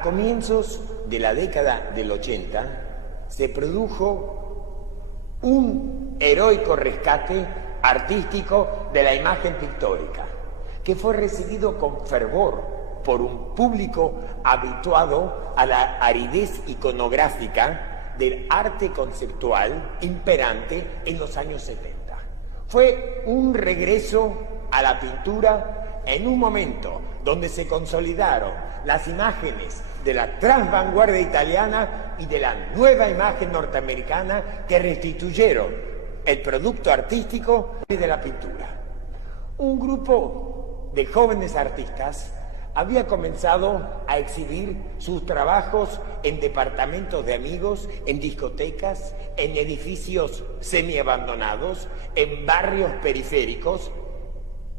A comienzos de la década del 80 se produjo un heroico rescate artístico de la imagen pictórica, que fue recibido con fervor por un público habituado a la aridez iconográfica del arte conceptual imperante en los años 70. Fue un regreso a la pintura en un momento donde se consolidaron las imágenes de la transvanguardia italiana y de la nueva imagen norteamericana que restituyeron el producto artístico de la pintura. Un grupo de jóvenes artistas había comenzado a exhibir sus trabajos en departamentos de amigos, en discotecas, en edificios semiabandonados, en barrios periféricos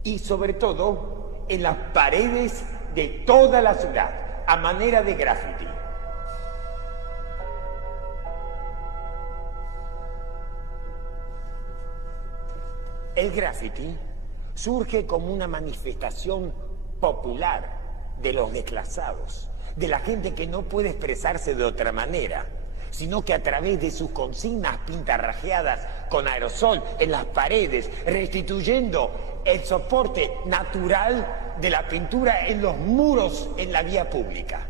y sobre todo en las paredes de toda la ciudad, a manera de graffiti. El graffiti surge como una manifestación popular de los desclasados, de la gente que no puede expresarse de otra manera, sino que a través de sus consignas pintarrajeadas con aerosol en las paredes, restituyendo el soporte natural de la pintura en los muros en la vía pública.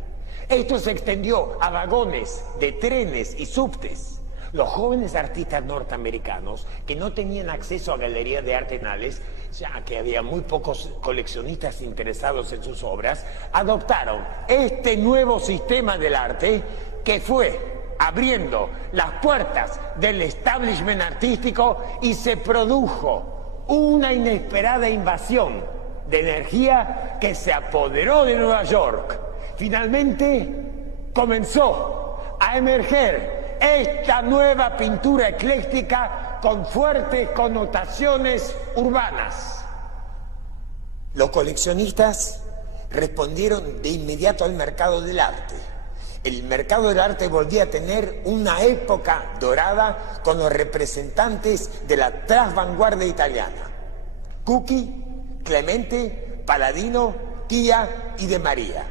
Esto se extendió a vagones de trenes y subtes. Los jóvenes artistas norteamericanos que no tenían acceso a galerías de arte nacionales, ya que había muy pocos coleccionistas interesados en sus obras, adoptaron este nuevo sistema del arte que fue abriendo las puertas del establishment artístico y se produjo una inesperada invasión de energía que se apoderó de Nueva York. Finalmente comenzó a emerger esta nueva pintura ecléctica con fuertes connotaciones urbanas. Los coleccionistas respondieron de inmediato al mercado del arte. El mercado del arte volvía a tener una época dorada con los representantes de la transvanguardia italiana: Cucchi, Clemente, Paladino, Tia y De María.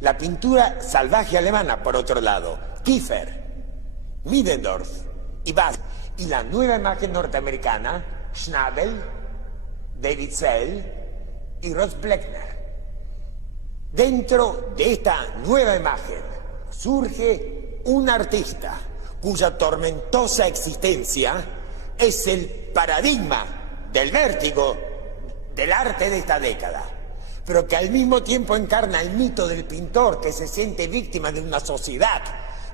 La pintura salvaje alemana, por otro lado, Kiefer, Middendorf y Bas, y la nueva imagen norteamericana, Schnabel, David Sell y Ross Bleckner. Dentro de esta nueva imagen surge un artista cuya tormentosa existencia es el paradigma del vértigo del arte de esta década, pero que al mismo tiempo encarna el mito del pintor que se siente víctima de una sociedad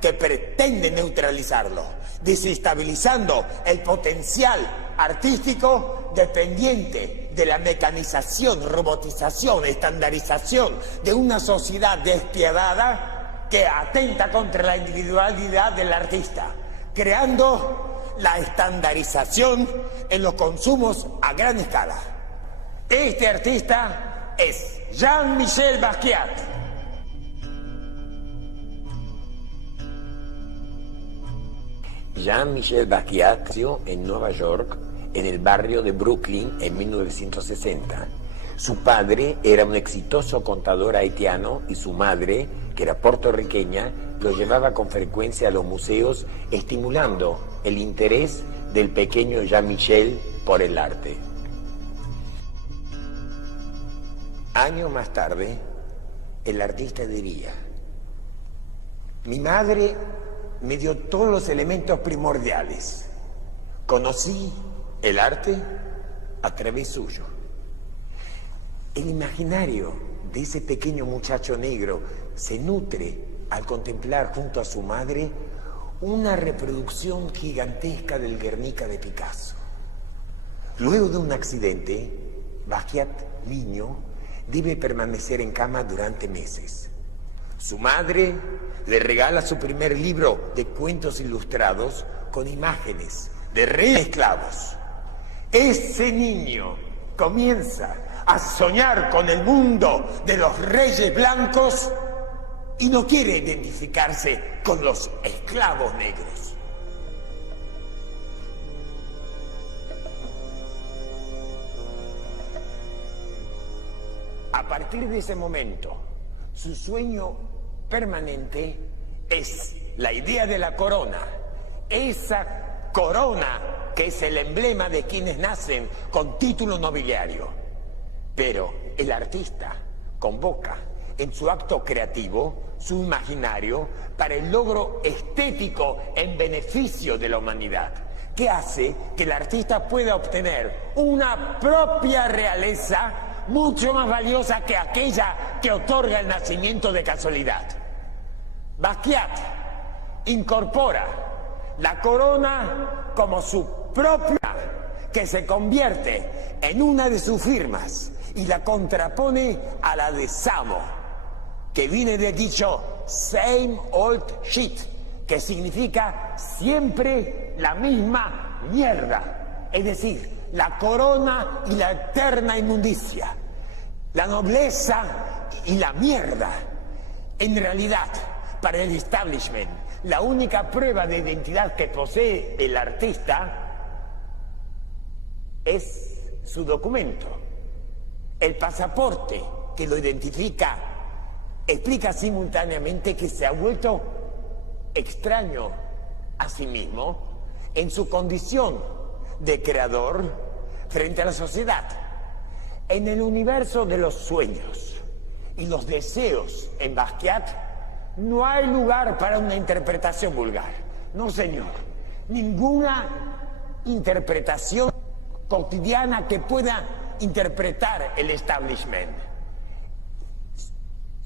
que pretende neutralizarlo, desestabilizando el potencial artístico dependiente de la mecanización, robotización, estandarización de una sociedad despiadada que atenta contra la individualidad del artista, creando la estandarización en los consumos a gran escala. Este artista es Jean-Michel Basquiat. Jean-Michel Basquiat nació en Nueva York, en el barrio de Brooklyn, en 1960. Su padre era un exitoso contador haitiano y su madre, que era puertorriqueña, lo llevaba con frecuencia a los museos, estimulando el interés del pequeño Jean-Michel por el arte. Años más tarde, el artista diría: mi madre me dio todos los elementos primordiales. Conocí el arte a través suyo. El imaginario de ese pequeño muchacho negro se nutre al contemplar junto a su madre una reproducción gigantesca del Guernica de Picasso. Luego de un accidente, Basquiat, niño, debe permanecer en cama durante meses. Su madre le regala su primer libro de cuentos ilustrados con imágenes de reyes esclavos. Ese niño comienza a soñar con el mundo de los reyes blancos y no quiere identificarse con los esclavos negros. A partir de ese momento, su sueño permanente es la idea de la corona. Esa corona que es el emblema de quienes nacen con título nobiliario. Pero el artista convoca en su acto creativo su imaginario para el logro estético en beneficio de la humanidad, que hace que el artista pueda obtener una propia realeza mucho más valiosa que aquella que otorga el nacimiento de casualidad. Basquiat incorpora la corona como su propia, que se convierte en una de sus firmas y la contrapone a la de Samo, que viene del dicho same old shit, que significa siempre la misma mierda, es decir, la corona y la eterna inmundicia, la nobleza y la mierda. En realidad, para el establishment, la única prueba de identidad que posee el artista es su documento. El pasaporte que lo identifica explica simultáneamente que se ha vuelto extraño a sí mismo en su condición de creador frente a la sociedad. En el universo de los sueños y los deseos en Basquiat no hay lugar para una interpretación vulgar. No, señor. Ninguna interpretación cotidiana que pueda interpretar el establishment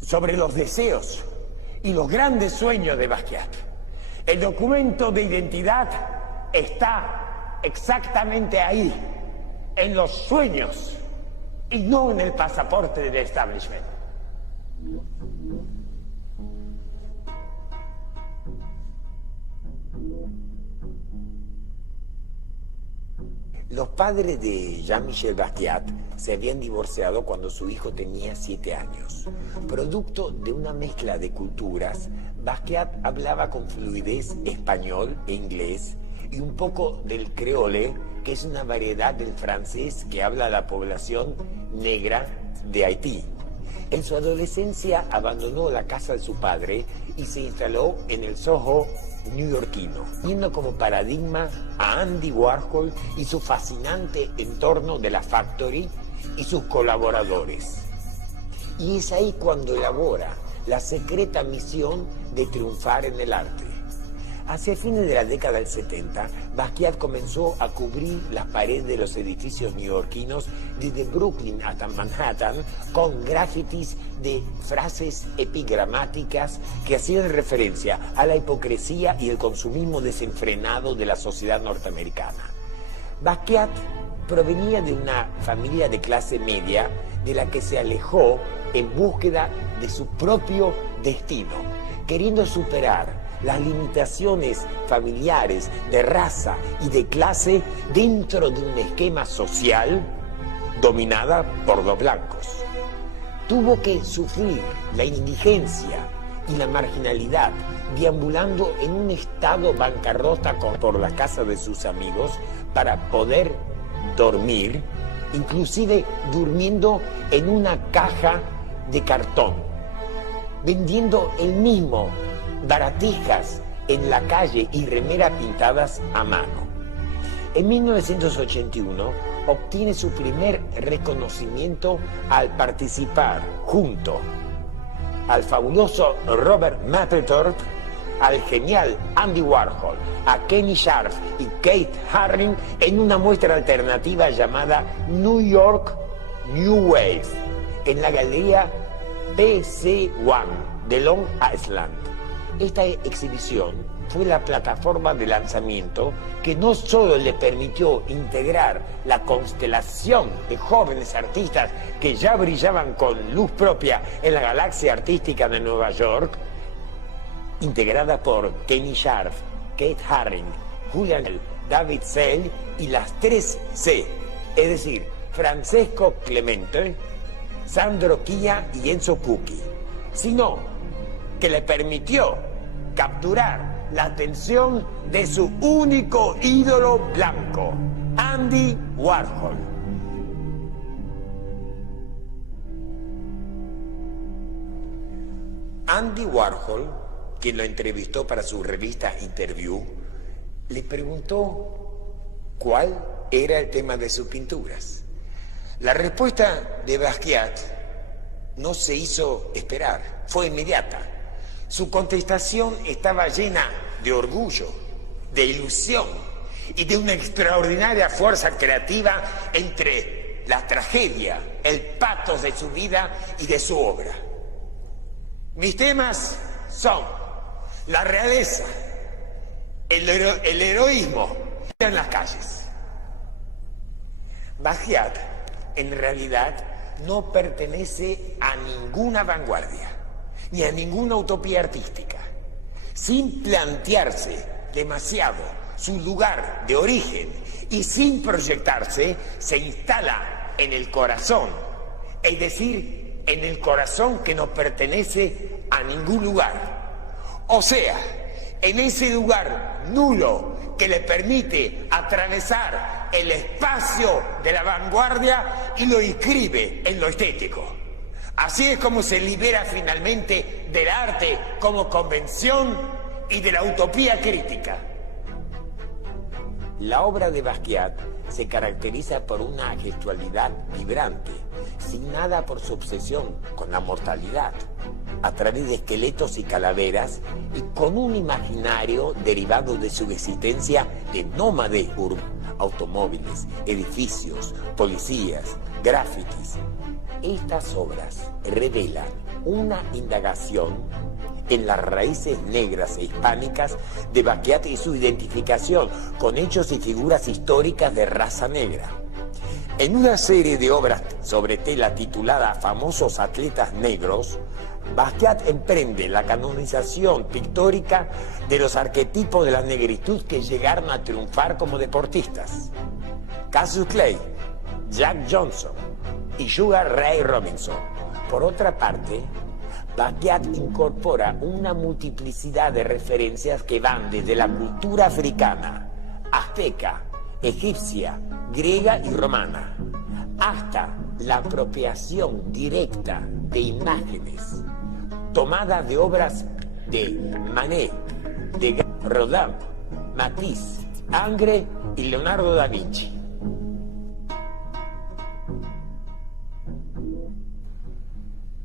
sobre los deseos y los grandes sueños de Basquiat. El documento de identidad está exactamente ahí, en los sueños y no en el pasaporte del establishment. Los padres de Jean-Michel Basquiat se habían divorciado cuando su hijo tenía 7 años. Producto de una mezcla de culturas, Basquiat hablaba con fluidez español e inglés y un poco del creole, que es una variedad del francés que habla la población negra de Haití. En su adolescencia abandonó la casa de su padre y se instaló en el Soho neoyorquino, teniendo como paradigma a Andy Warhol y su fascinante entorno de la Factory y sus colaboradores. Y es ahí cuando elabora la secreta misión de triunfar en el arte. Hacia fines de la década del 70, Basquiat comenzó a cubrir las paredes de los edificios neoyorquinos desde Brooklyn hasta Manhattan con grafitis de frases epigramáticas que hacían referencia a la hipocresía y el consumismo desenfrenado de la sociedad norteamericana. Basquiat provenía de una familia de clase media de la que se alejó en búsqueda de su propio destino, queriendo superar las limitaciones familiares de raza y de clase dentro de un esquema social dominada por los blancos. Tuvo que sufrir la indigencia y la marginalidad, deambulando en un estado bancarrota por la casa de sus amigos para poder dormir, inclusive durmiendo en una caja de cartón, vendiendo él mismo baratijas en la calle y remeras pintadas a mano. En 1981 obtiene su primer reconocimiento al participar junto al fabuloso Robert Mapplethorpe, al genial Andy Warhol, a Kenny Scharf y Keith Haring en una muestra alternativa llamada New York New Wave en la galería PC1 de Long Island. Esta exhibición fue la plataforma de lanzamiento que no solo le permitió integrar la constelación de jóvenes artistas que ya brillaban con luz propia en la galaxia artística de Nueva York, integrada por Kenny Scharf, Keith Haring, Julian David Sell y las 3 C, es decir, Francesco Clemente, Sandro Chia y Enzo Pucci, sino que le permitió capturar la atención de su único ídolo blanco, Andy Warhol. Andy Warhol, quien lo entrevistó para su revista Interview, le preguntó cuál era el tema de sus pinturas. La respuesta de Basquiat no se hizo esperar, fue inmediata. Su contestación estaba llena de orgullo, de ilusión y de una extraordinaria fuerza creativa entre la tragedia, el pathos de su vida y de su obra. Mis temas son la realeza, el heroísmo en las calles. Basquiat, en realidad, no pertenece a ninguna vanguardia, ni a ninguna utopía artística. Sin plantearse demasiado su lugar de origen y sin proyectarse, se instala en el corazón, es decir, en el corazón que no pertenece a ningún lugar. O sea, en ese lugar nulo que le permite atravesar el espacio de la vanguardia y lo inscribe en lo estético. Así es como se libera finalmente del arte como convención y de la utopía crítica. La obra de Basquiat se caracteriza por una gestualidad vibrante, sin nada por su obsesión con la mortalidad, a través de esqueletos y calaveras y con un imaginario derivado de su existencia de nómade urbano, automóviles, edificios, policías, grafitis. Estas obras revelan una indagación en las raíces negras e hispánicas de Basquiat y su identificación con hechos y figuras históricas de raza negra. En una serie de obras sobre tela titulada Famosos atletas negros, Basquiat emprende la canonización pictórica de los arquetipos de la negritud que llegaron a triunfar como deportistas. Cassius Clay, Jack Johnson y Sugar Ray Robinson. Por otra parte, Basquiat incorpora una multiplicidad de referencias que van desde la cultura africana, azteca, egipcia, griega y romana, hasta la apropiación directa de imágenes tomadas de obras de Manet, de Rodin, Matisse, Ingres y Leonardo da Vinci.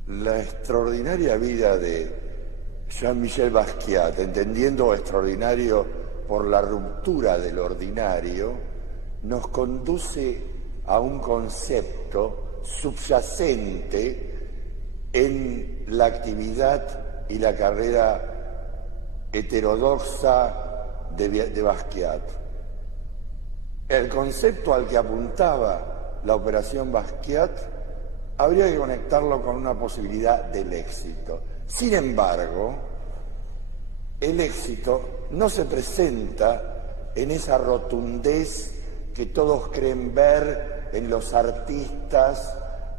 La extraordinaria vida de Jean-Michel Basquiat, entendiendo extraordinario por la ruptura del ordinario, nos conduce a un concepto subyacente en la actividad y la carrera heterodoxa de Basquiat. El concepto al que apuntaba la operación Basquiat habría que conectarlo con una posibilidad del éxito. Sin embargo, el éxito no se presenta en esa rotundez que todos creen ver en los artistas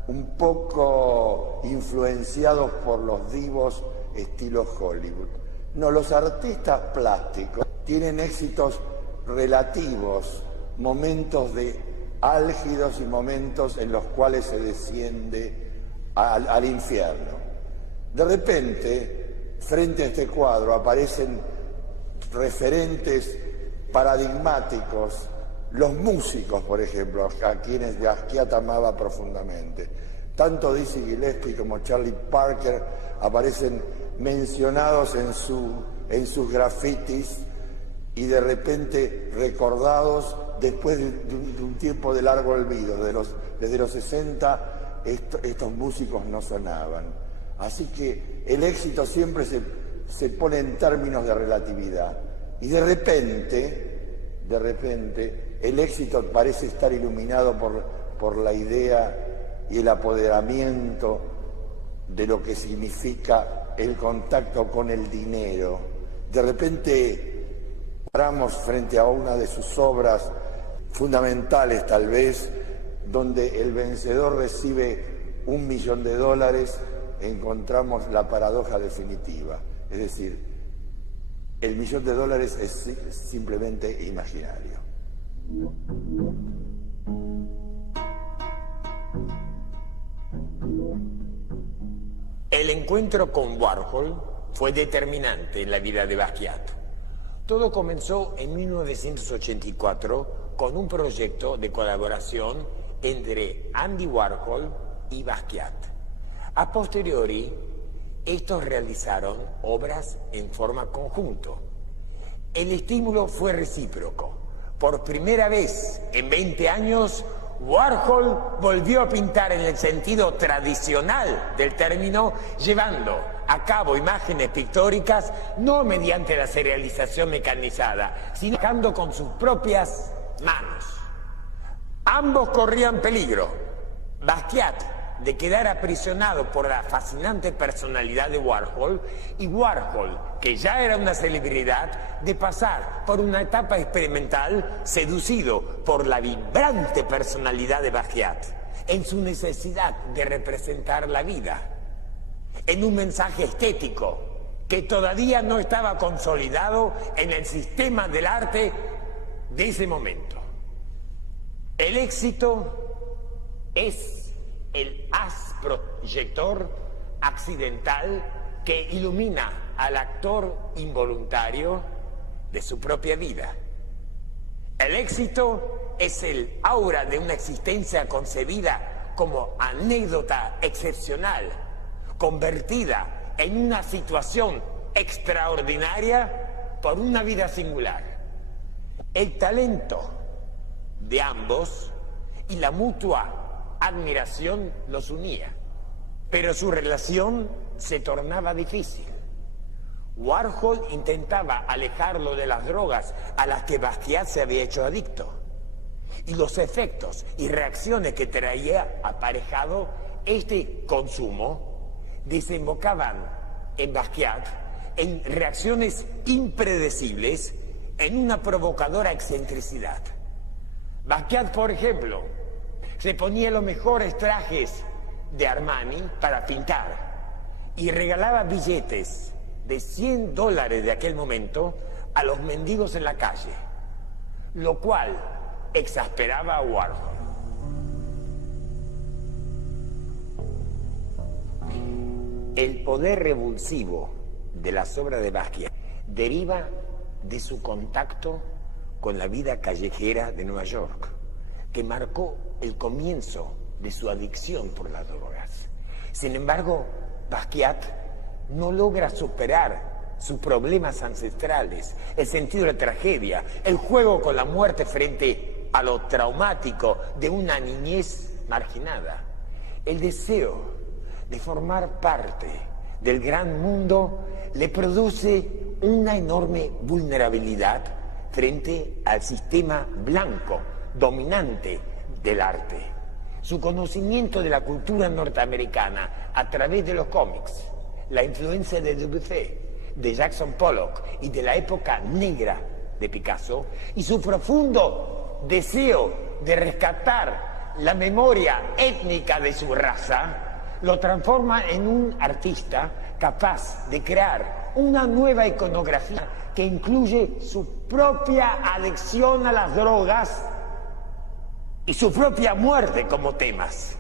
un poco influenciados por los divos estilo Hollywood. No, los artistas plásticos tienen éxitos relativos, momentos de álgidos y momentos en los cuales se desciende al infierno. De repente, frente a este cuadro aparecen referentes paradigmáticos, los músicos, por ejemplo, a quienes Basquiat amaba profundamente. Tanto Dizzy Gillespie como Charlie Parker aparecen mencionados en sus grafitis y de repente recordados después de un tiempo de largo olvido. Desde los 60 estos músicos no sonaban. Así que el éxito siempre se pone en términos de relatividad. Y de repente, el éxito parece estar iluminado por la idea y el apoderamiento de lo que significa el contacto con el dinero. De repente paramos frente a una de sus obras fundamentales, tal vez, donde el vencedor recibe $1 millón, encontramos la paradoja definitiva. Es decir, el $1 millón es simplemente imaginario. El encuentro con Warhol fue determinante en la vida de Basquiat. Todo comenzó en 1984 con un proyecto de colaboración entre Andy Warhol y Basquiat. A posteriori, estos realizaron obras en forma conjunto. El estímulo fue recíproco. Por primera vez en 20 años, Warhol volvió a pintar en el sentido tradicional del término, llevando a cabo imágenes pictóricas no mediante la serialización mecanizada, sino trabajando con sus propias manos. Ambos corrían peligro. Basquiat de quedar aprisionado por la fascinante personalidad de Warhol, y Warhol, que ya era una celebridad, de pasar por una etapa experimental seducido por la vibrante personalidad de Basquiat, en su necesidad de representar la vida, en un mensaje estético que todavía no estaba consolidado en el sistema del arte de ese momento. El éxito es el haz proyector accidental que ilumina al actor involuntario de su propia vida. El éxito es el aura de una existencia concebida como anécdota excepcional, convertida en una situación extraordinaria por una vida singular. El talento de ambos y la mutua admiración los unía, pero su relación se tornaba difícil. Warhol intentaba alejarlo de las drogas a las que Basquiat se había hecho adicto, y los efectos y reacciones que traía aparejado este consumo desembocaban en Basquiat en reacciones impredecibles, en una provocadora excentricidad. Basquiat, por ejemplo, se ponía los mejores trajes de Armani para pintar y regalaba billetes de $100 de aquel momento a los mendigos en la calle, lo cual exasperaba a Warhol. El poder revulsivo de las obras de Basquiat deriva de su contacto con la vida callejera de Nueva York, que marcó el comienzo de su adicción por las drogas. Sin embargo, Basquiat no logra superar sus problemas ancestrales, el sentido de la tragedia, el juego con la muerte frente a lo traumático de una niñez marginada. El deseo de formar parte del gran mundo le produce una enorme vulnerabilidad frente al sistema blanco dominante del arte. Su conocimiento de la cultura norteamericana a través de los cómics, la influencia de Dubuffet, de Jackson Pollock y de la época negra de Picasso, y su profundo deseo de rescatar la memoria étnica de su raza, lo transforma en un artista capaz de crear una nueva iconografía que incluye su propia adicción a las drogas y su propia muerte como temas.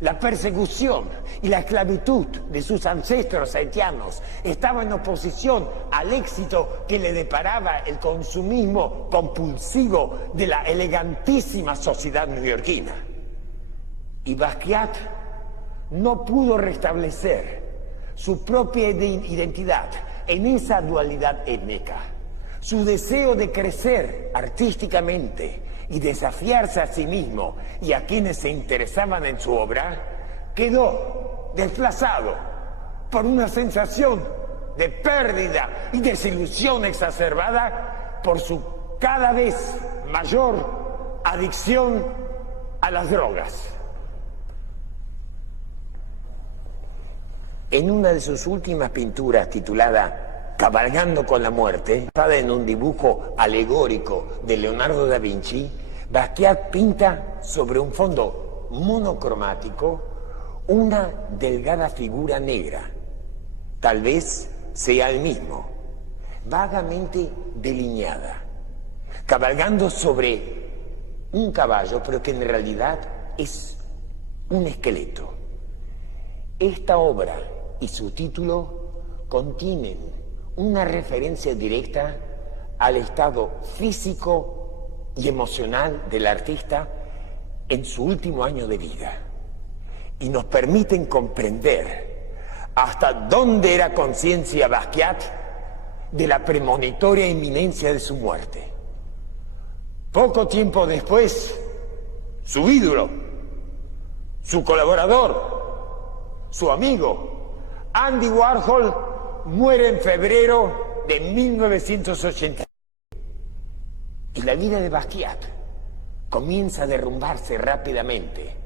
La persecución y la esclavitud de sus ancestros haitianos estaba en oposición al éxito que le deparaba el consumismo compulsivo de la elegantísima sociedad neoyorquina. Y Basquiat no pudo restablecer su propia identidad en esa dualidad étnica. Su deseo de crecer artísticamente y desafiarse a sí mismo y a quienes se interesaban en su obra, quedó desplazado por una sensación de pérdida y desilusión exacerbada por su cada vez mayor adicción a las drogas. En una de sus últimas pinturas, titulada Cabalgando con la muerte, basada en un dibujo alegórico de Leonardo da Vinci, Basquiat pinta sobre un fondo monocromático una delgada figura negra. Tal vez sea el mismo, vagamente delineada, cabalgando sobre un caballo, pero que en realidad es un esqueleto. Esta obra y su título contienen una referencia directa al estado físico y emocional del artista en su último año de vida y nos permiten comprender hasta dónde era conciencia Basquiat de la premonitoria inminencia de su muerte. Poco tiempo después, su ídolo, su colaborador, su amigo, Andy Warhol, muere en febrero de 1980. Y la vida de Basquiat comienza a derrumbarse rápidamente.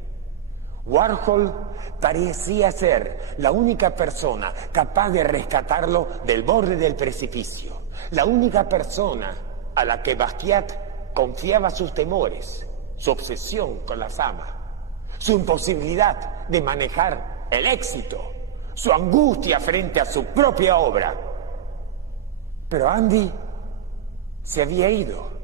Warhol parecía ser la única persona capaz de rescatarlo del borde del precipicio, la única persona a la que Basquiat confiaba sus temores, su obsesión con la fama, su imposibilidad de manejar el éxito, su angustia frente a su propia obra. Pero Andy se había ido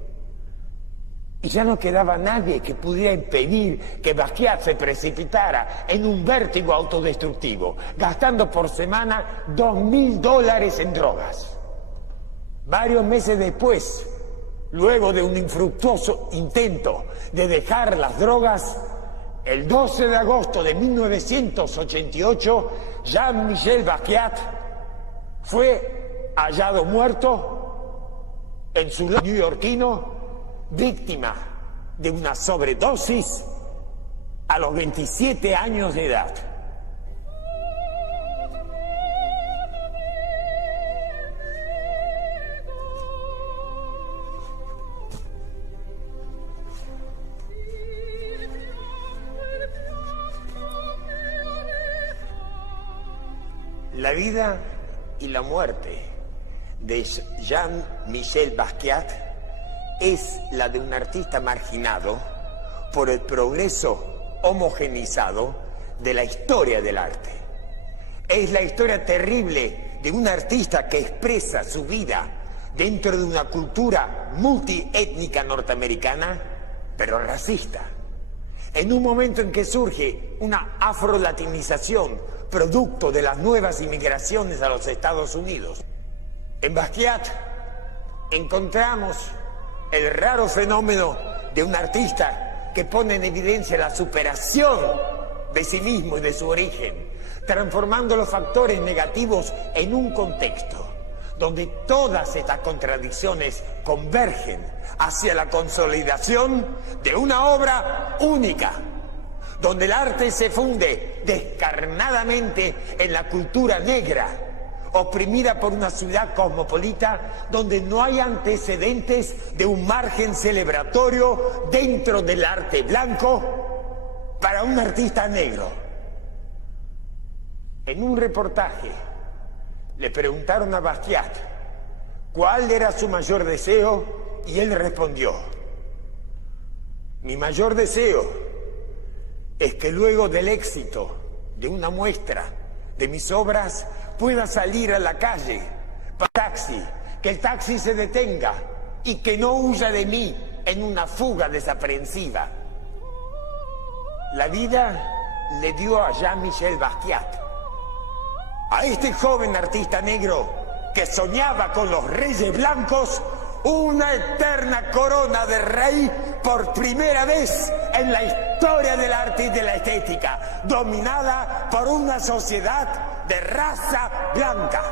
y ya no quedaba nadie que pudiera impedir que Basquiat se precipitara en un vértigo autodestructivo, gastando por semana $2.000 en drogas. Varios meses después, luego de un infructuoso intento de dejar las drogas, el 12 de agosto de 1988, Jean-Michel Basquiat fue hallado muerto en su neoyorquino, víctima de una sobredosis a los 27 años de edad. La vida y la muerte de Jean-Michel Basquiat es la de un artista marginado por el progreso homogeneizado de la historia del arte. Es la historia terrible de un artista que expresa su vida dentro de una cultura multiétnica norteamericana, pero racista. En un momento en que surge una afrolatinización producto de las nuevas inmigraciones a los Estados Unidos. En Basquiat encontramos el raro fenómeno de un artista que pone en evidencia la superación de sí mismo y de su origen, transformando los factores negativos en un contexto donde todas estas contradicciones convergen hacia la consolidación de una obra única, donde el arte se funde descarnadamente en la cultura negra, oprimida por una ciudad cosmopolita donde no hay antecedentes de un margen celebratorio dentro del arte blanco para un artista negro. En un reportaje le preguntaron a Basquiat cuál era su mayor deseo y él respondió: mi mayor deseo es que luego del éxito de una muestra de mis obras pueda salir a la calle para taxi, que el taxi se detenga y que no huya de mí en una fuga desaprensiva. La vida le dio a Jean-Michel Basquiat, a este joven artista negro que soñaba con los reyes blancos, una eterna corona de rey por primera vez en la historia del arte y de la estética, dominada por una sociedad de raza blanca.